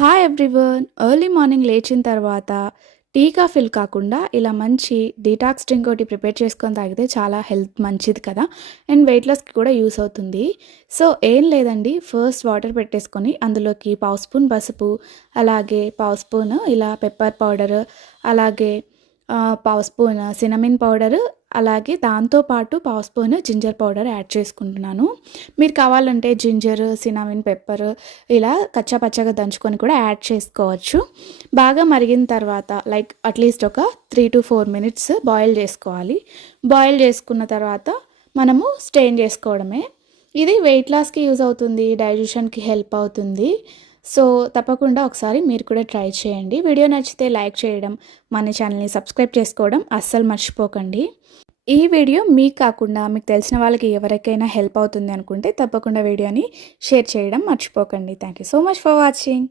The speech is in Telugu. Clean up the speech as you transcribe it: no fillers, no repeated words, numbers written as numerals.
Hi everyone. ఎర్లీ మార్నింగ్ లేచిన తర్వాత టీ, కాఫీలు కాకుండా ఇలా మంచి డీటాక్స్ డ్రింక్ ఒకటి ప్రిపేర్ చేసుకొని తాగితే చాలా హెల్త్ మంచిది కదా! అండ్ వెయిట్ లాస్‌కి కూడా యూజ్ అవుతుంది. సో, ఏం లేదండి, ఫస్ట్ వాటర్ పెట్టేసుకొని అందులోకి పావు స్పూన్ పసుపు, అలాగే పావు స్పూన్ ఇలా పెప్పర్ పౌడర్, అలాగే పావు స్పూన్ సినమిన్ పౌడర్, అలాగే దాంతో పాటు పావు స్పూన్ జింజర్ పౌడర్ యాడ్ చేసుకుంటున్నాను. మీరు కావాలంటే జింజర్, సినమిన్, పెప్పర్ ఇలా కచ్చా పచ్చాగా దంచుకొని కూడా యాడ్ చేసుకోవచ్చు. బాగా మరిగిన తర్వాత అట్లీస్ట్ ఒక 3-4 మినిట్స్ బాయిల్ చేసుకోవాలి. బాయిల్ చేసుకున్న తర్వాత మనము స్ట్రెయిన్ చేసుకోవడమే. ఇది వెయిట్ లాస్‌కి యూజ్ అవుతుంది, డైజెషన్‌కి హెల్ప్ అవుతుంది. సో, తప్పకుండా ఒకసారి మీరు కూడా ట్రై చేయండి. వీడియో నచ్చితే లైక్ చేయడం, మన ఛానల్‌ని సబ్స్క్రైబ్ చేసుకోవడం అస్సలు మర్చిపోకండి. ఈ వీడియో మీకు కాకుండా మీకు తెలిసిన వాళ్ళకి ఎవరికైనా హెల్ప్ అవుతుంది అనుకుంటే తప్పకుండా వీడియోని షేర్ చేయడం మర్చిపోకండి. Thank you so much for watching.